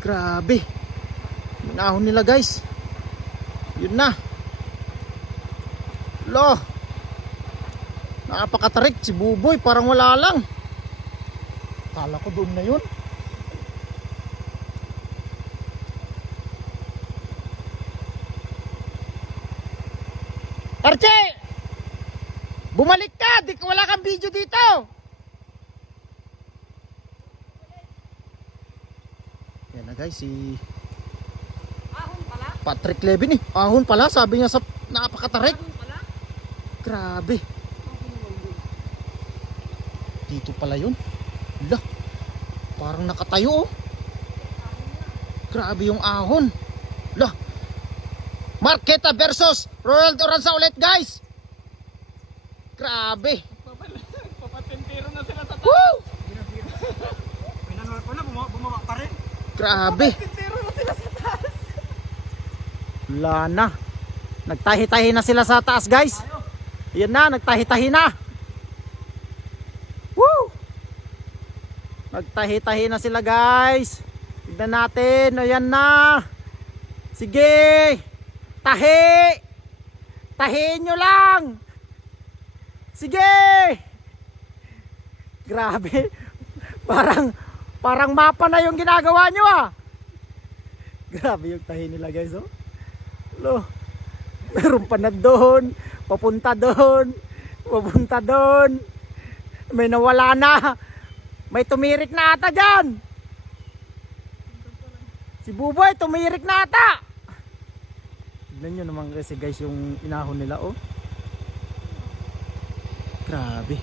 Grabe. Yung ahon nila guys. Yun na. Lo. Napakatarik si Buboy, parang wala lang. Kala ko doon na yun. Arche! Bumalik ka! Wala kang video dito! Yan na guys, si Ahon pala? Patrick Levin eh. Ahon pala, sabi niya sa napakatarik. Ahon pala? Grabe. Dito pala yun. Lah, parang nakatayo oh. Grabe yung ahon. Lah, Marqueta versus Royal Duranza ulit guys. Grabe. Papatintiro na sila sa taas. Woo! Pinanol ko na, bumaba pa rin. Grabe. Papatintiro na sila sa taas. Wala na. Nagtahi-tahi na sila sa taas guys. Yan na, nagtahi-tahi na. Woo! Nagtahi-tahi na sila guys. Tignan natin. Ayan na. Sige. Tahi. Tahiin nyo lang. Sige. Grabe. Parang mapa na yung ginagawa nyo ah. Grabe yung tahi nila guys oh. Lo. Meron pa na doon. Papunta doon. Papunta doon. May nawala na. May tumirik na ata dyan. Si Buboy tumirik na ata. Tignan nyo naman kasi guys yung inahon nila oh. Grabe.